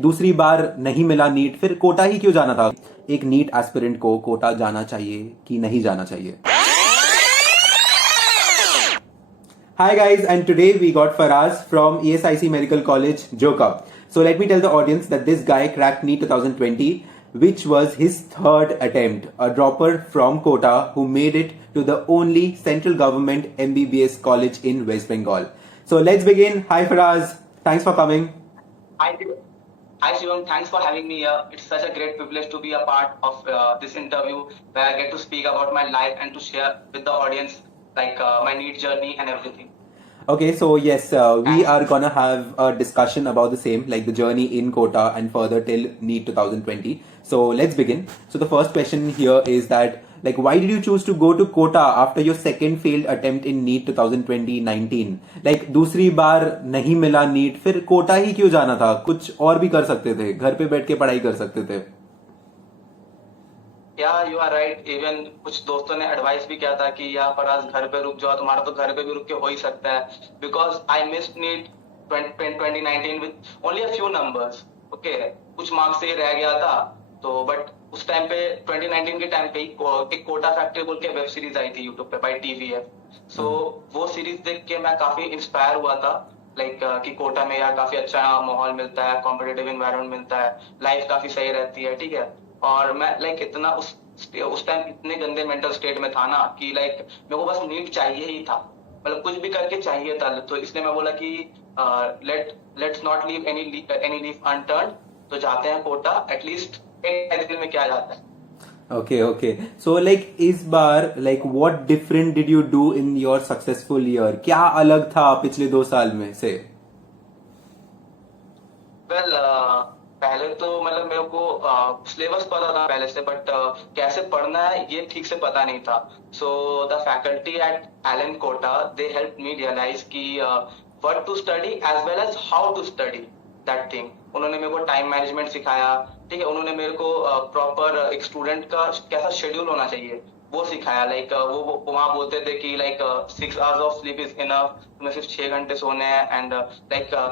दूसरी बार नहीं मिला नीट, फिर कोटा ही क्यों जाना था? एक नीट एस्पिरेंट को कोटा जाना चाहिए कि नहीं जाना चाहिए? Hi guys, and today we got Faraz from ESIC Medical College, Joka. So let me tell the audience that this guy cracked NEET 2020, which was his third attempt. A dropper from Kota who made it to the only central government MBBS college in West Bengal. So let's begin. Hi Faraz, thanks for coming. Hi, hi Shivam, thanks for having me here. It's such a great privilege to be a part of this interview where I get to speak about my life and to share with the audience my NEET journey and everything. Okay, so yes, we are gonna have a discussion about the same, like the journey in Kota and further till NEET 2020. So let's begin. So the first question here is that, like, why did you choose to go to Kota after your second failed attempt in NEET 2019? Like, दूसरी बार नहीं मिला NEET, फिर कोटा ही क्यों जाना था? कुछ और भी कर सकते थे, घर पे बैठ के पढ़ाई कर सकते थे. You are right. इवन कुछ दोस्तों ने एडवाइस भी किया था कि यहाँ पर आज घर पे रुक जाओ, तुम्हारा तो घर पे भी रुक के हो ही सकता है. Because I missed NEET 2019 with only a few numbers. Okay, कुछ मार्क्स से ही रह गया था. तो बट उस टाइम पे 2019 के टाइम पे ही एक कोटा फैक्ट्री बोल के वेब सीरीज आई थी यूट्यूब पे बाय टीवीएफ. सो वो सीरीज देख के मैं काफी इंस्पायर हुआ था. कि कोटा में यार काफी अच्छा माहौल मिलता है, कॉम्पिटेटिव एनवायरनमेंट मिलता है, लाइफ काफी सही रहती है. ठीक है. और मैं इतना उस टाइम इतने गंदे मेंटल स्टेट में था ना कि मेरे को बस नीट चाहिए ही था. मतलब कुछ भी करके चाहिए था. तो इसलिए मैं बोला कि let's not leave any leaf unturned. तो जाते हैं कोटा, एटलीस्ट एक दिन में क्या जाता है. Okay. So like इस बार what different did you do in your successful year? क्या अलग था पिछले 2 साल में से? वेल पहले तो मतलब मेरे को सिलेबस पता था पहले से, बट कैसे पढ़ना है ये ठीक से पता नहीं था. So the faculty at Allen Kota they help me realize कि what to study as well as how to study that thing. उन्होंने मेरे को टाइम मैनेजमेंट सिखाया. ठीक है. उन्होंने मेरे को प्रॉपर एक स्टूडेंट का कैसा शेड्यूल होना चाहिए वो सिखाया. वो वहाँ बोलते थे कि 6 hours of sleep is enough, तुम्हें सिर्फ 6 घंटे सोने हैं. एंड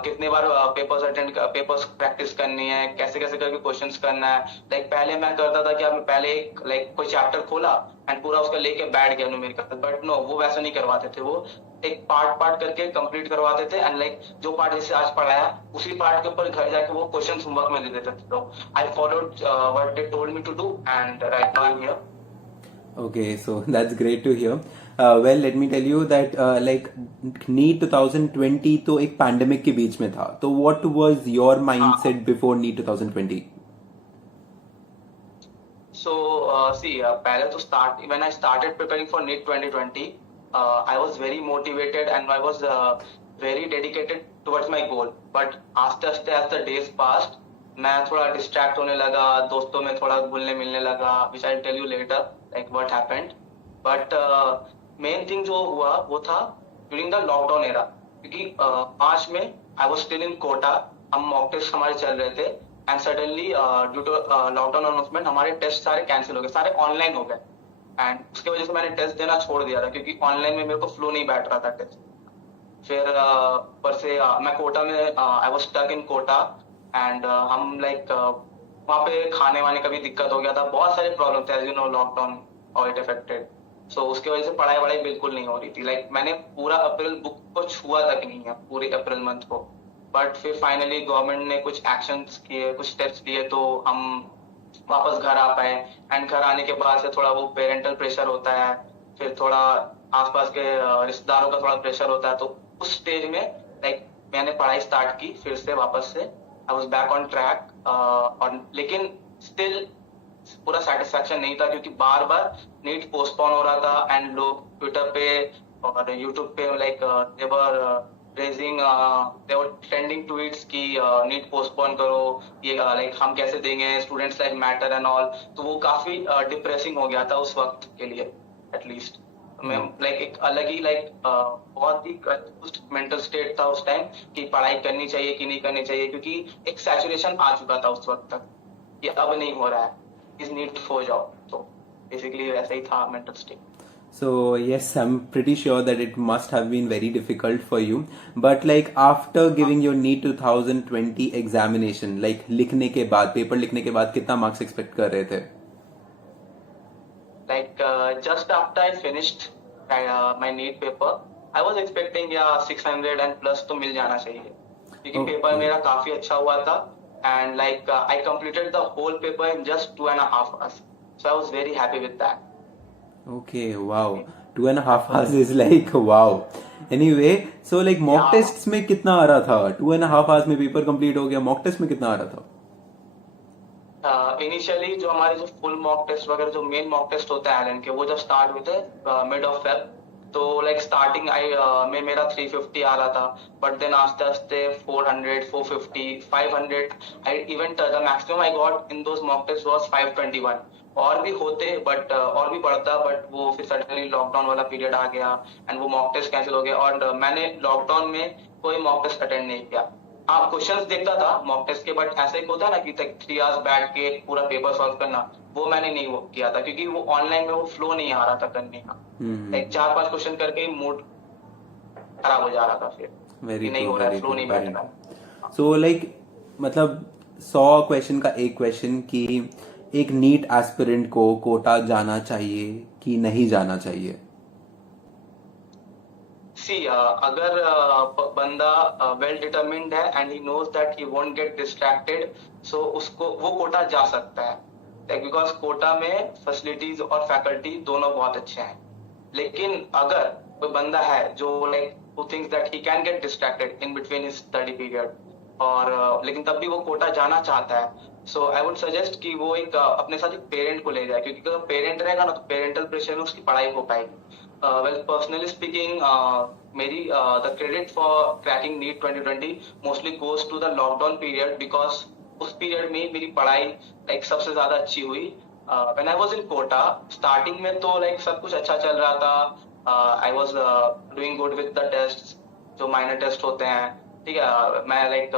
कितने बार पेपर्स प्रैक्टिस करनी है, कैसे कैसे करके क्वेश्चंस करना है. पहले मैं करता था कि पहले कोई चैप्टर खोला एंड पूरा उसका लेके बैठ गया न्यूमेरिकल. बट नो, वो वैसा नहीं करवाते थे. वो एक पार्ट करके कंप्लीट करवाते थे. एंड जो पार्ट जैसे आज पढ़ाया उसी पार्ट के ऊपर घर जाके वो क्वेश्चन होमवर्क में दे देते थे. तो I followed what they told me to do and right now I am here. Okay, so that's great to hear. Well, let me tell you that NEET 2020 तो एक पैंडेमिक के बीच में था. तो what was your mindset before NEET 2020? So पहले तो when I started preparing for NEET 2020, I was very motivated and I was very dedicated towards my goal. But आस्ते आस्ते as the days passed, मैं थोड़ा डिस्ट्रैक्ट होने लगा, दोस्तों में थोड़ा घुलने मिलने लगा, which I'll tell you later what happened. But main thing जो हुआ वो था ड्यूरिंग द लॉकडाउन एरा. क्योंकि मार्च में I was still in Kota, हम मॉक टेस्ट हमारे चल रहे थे. And suddenly due to lockdown announcement हमारे टेस्ट सारे कैंसिल हो गए, सारे ऑनलाइन हो गए. एंड उसके वजह से मैंने टेस्ट देना छोड़ दिया था क्योंकि ऑनलाइन में मेरे को फ्लो नहीं बैठ रहा था टेस्ट. फिर पर से मैं कोटा में I was stuck in Kota. And हम वहाँ पे खाने वाने का भी दिक्कत हो गया था. बहुत सारे प्रॉब्लम थे, एज यू नो लॉकडाउन और इट अफेक्टेड. सो उसके वजह से पढ़ाई वढ़ाई बिल्कुल नहीं हो रही थी. मैंने पूरा अप्रैल बुक को छुआ तक नहीं है, पूरे अप्रैल मंथ को. बट फिर फाइनली गवर्नमेंट ने कुछ एक्शंस किए, कुछ स्टेप्स लिए, तो हम वापस घर आ पाए. एंड घर आने के बाद से थोड़ा वो पेरेंटल प्रेशर होता है, फिर थोड़ा आसपास के रिश्तेदारों का थोड़ा प्रेशर होता है. तो उस स्टेज में मैंने पढ़ाई स्टार्ट की फिर से वापस से. I was back on track. और लेकिन स्टिल पूरा सेटिस्फैक्शन नहीं था क्योंकि बार बार नीट पोस्टपोन हो रहा था. एंड लोग ट्विटर पे और यूट्यूब पे दे वर रेजिंग, दे वर ट्रेंडिंग ट्वीट्स कि नीट पोस्टपोन करो, ये हम कैसे देंगे, students life matter and all. तो वो काफी डिप्रेसिंग हो गया था उस वक्त के लिए. एटलीस्ट मैं एक अलग ही बहुत ही मेंटल स्टेट था उस टाइम कि पढ़ाई करनी चाहिए कि नहीं करनी चाहिए, क्योंकि एक सैचुरेशन आ चुका था उस वक्त तक कि अब नहीं हो रहा है, इस नीट हो जाओ. तो बेसिकली वैसा ही था mental state. So yes, I'm pretty sure that it must have been very difficult for you. But like after giving your NEET 2020 examination, like लिखने के बाद, पेपर लिखने के बाद कितना मार्क्स एक्सपेक्ट कर रहे थे? Like just after I finished my NEET paper, I was expecting 600 and plus तो मिल जाना चाहिए, क्योंकि पेपर मेरा काफी अच्छा हुआ था, and like I completed the whole paper in just 2.5 hours, so I was very happy with that. Okay, wow. 2.5 hours is like wow. Anyway, so like mock tests में कितना आ रहा था? 2.5 hours में पेपर कंप्लीट हो गया. Mock test में कितना आ रहा था? इनिशियली जो हमारे जो फुल मॉक टेस्ट वगैरह जो मेन मॉक टेस्ट होता है एलन के, वो जब स्टार्ट हुए थे मिड ऑफ फेब, तो लाइक स्टार्टिंग में मेरा 350 आ रहा था, बट देन आस्ते आस्ते 400, 450, 500, I even the maximum I got in those mock test was 521. और भी होते बट और भी बढ़ता, बट वो फिर सडनली लॉकडाउन वाला पीरियड आ गया एंड वो मॉक टेस्ट कैंसिल हो गया, और मैंने लॉकडाउन में कोई मॉक टेस्ट अटेंड नहीं किया. हाँ, क्वेश्चंस देखता था मॉक टेस्ट के, बट ऐसा एक होता है ना कि 3 आवर्स बैठ के पूरा पेपर सॉल्व करना, वो मैंने नहीं वो किया था, क्योंकि वो ऑनलाइन में वो फ्लो नहीं आ रहा था करने का. लाइक 4-5 क्वेश्चन करके ही मूड खराब हो जा रहा था, फिर नहीं हो रहा है, फ्लो नहीं बैठ रहा. सो लाइक मतलब 100 क्वेश्चन का एक क्वेश्चन कि एक नीट एस्पिरेंट को कोटा जाना चाहिए कि नहीं जाना चाहिए? सी अगर बंदा वेल डिटरमिन्ड है and he knows that he won't get distracted, so उसको वो कोटा जा सकता है, बिकॉज कोटा में फैसिलिटीज और फैकल्टी दोनों बहुत अच्छे हैं. लेकिन अगर कोई बंदा है जो like who thinks that he can get distracted in between his study period, और लेकिन तब भी वो कोटा जाना चाहता है, सो आई वुड सजेस्ट कि वो एक अपने साथ एक पेरेंट को ले जाए, क्योंकि अगर पेरेंट रहेगा ना तो पेरेंटल प्रेशर में उसकी पढ़ाई हो पाएगी. Well, personally speaking, the credit for cracking NEET 2020 mostly goes to the lockdown period, because उस पीरियड में मेरी पढ़ाई लाइक सबसे ज्यादा अच्छी हुई. When I was in Kota, starting में तो लाइक सब कुछ अच्छा चल रहा था. I was doing good with the tests, जो माइनर टेस्ट होते हैं, ठीक है. मैं लाइक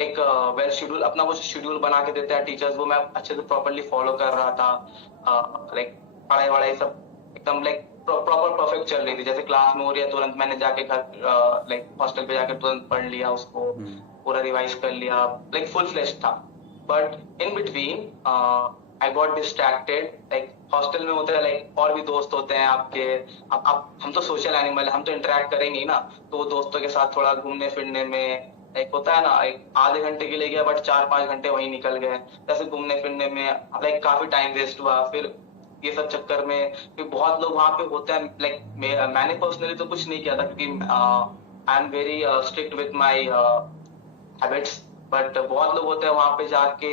एक वेल शेड्यूल अपना वो शेड्यूल बना के देते हैं टीचर्स, वो मैं अच्छे से प्रॉपरली फॉलो कर रहा था. लाइक पढ़ाई वढ़ाई सब एकदम लाइक प्रॉपर परफेक्ट चल रही थी. जैसे क्लास में हो रही है, तुरंत मैंने जाके घर लाइक हॉस्टल पे जाके तुरंत पढ़ लिया उसको, पूरा रिवाइज कर लिया, लाइक फुल फ्लेश था. But in between I got distracted. Like hostel में होता है लाइक और भी दोस्त होते हैं आपके, अब हम तो सोशल एनिमल है, हम तो इंटरेक्ट करेंगे ना, तो वो दोस्तों के साथ थोड़ा घूमने फिरने में लाइक होता है ना, एक आधे घंटे के लिए गया बट 4-5 घंटे वहीं निकल गए. जैसे घूमने फिरने में लाइक काफी टाइम वेस्ट हुआ. फिर ये सब चक्कर में फिर बहुत लोग वहां पे होते हैं, लाइक मैंने पर्सनली तो कुछ नहीं किया था, क्योंकि I am very strict with my habits, but बहुत लोग होते हैं वहां पे जाके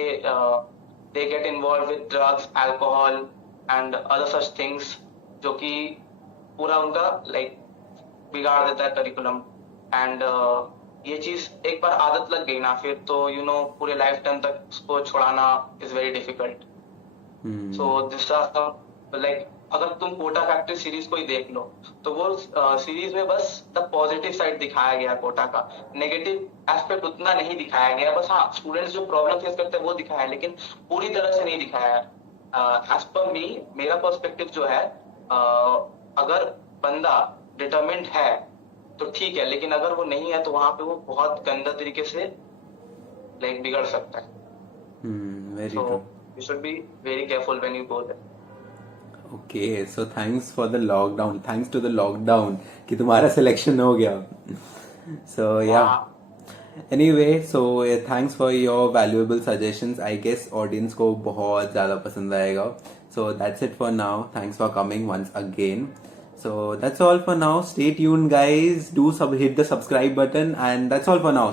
they get involve with drugs, alcohol and other such things, जो कि पूरा उनका लाइक बिगाड़ देता है करिकुलम. एंड ये चीज एक बार आदत लग गई ना, फिर तो पूरे लाइफ टाइम तक उसको छुड़ाना is very difficult. So this are like अगर तुम कोटा फैक्ट्री सीरीज को ही देख लो, तो वो सीरीज में बस द पॉजिटिव साइड दिखाया गया कोटा का, नेगेटिव एस्पेक्ट उतना नहीं दिखाया गया. बस हाँ, स्टूडेंट्स जो प्रॉब्लम फेस करते हैं वो दिखाया है, लेकिन पूरी तरह से नहीं दिखाया है. एज पर मी, मेरा पर्सपेक्टिव जो है, अगर बंदा डिटरमिन्ड है तो ठीक है, लेकिन अगर वो नहीं है तो वहां पे वो बहुत गंदा तरीके से लाइक बिगड़ सकता है. So you should be very careful when you go there. Okay, so thanks for the lockdown. Thanks to the lockdown कि तुम्हारा सिलेक्शन हो गया. So yeah. Anyway, so thanks for your valuable suggestions. I guess audience को बहुत ज़्यादा पसंद आएगा. So that's it for now. Thanks for coming once again. So that's all for now. Stay tuned, guys. Do hit the subscribe button, and that's all for now.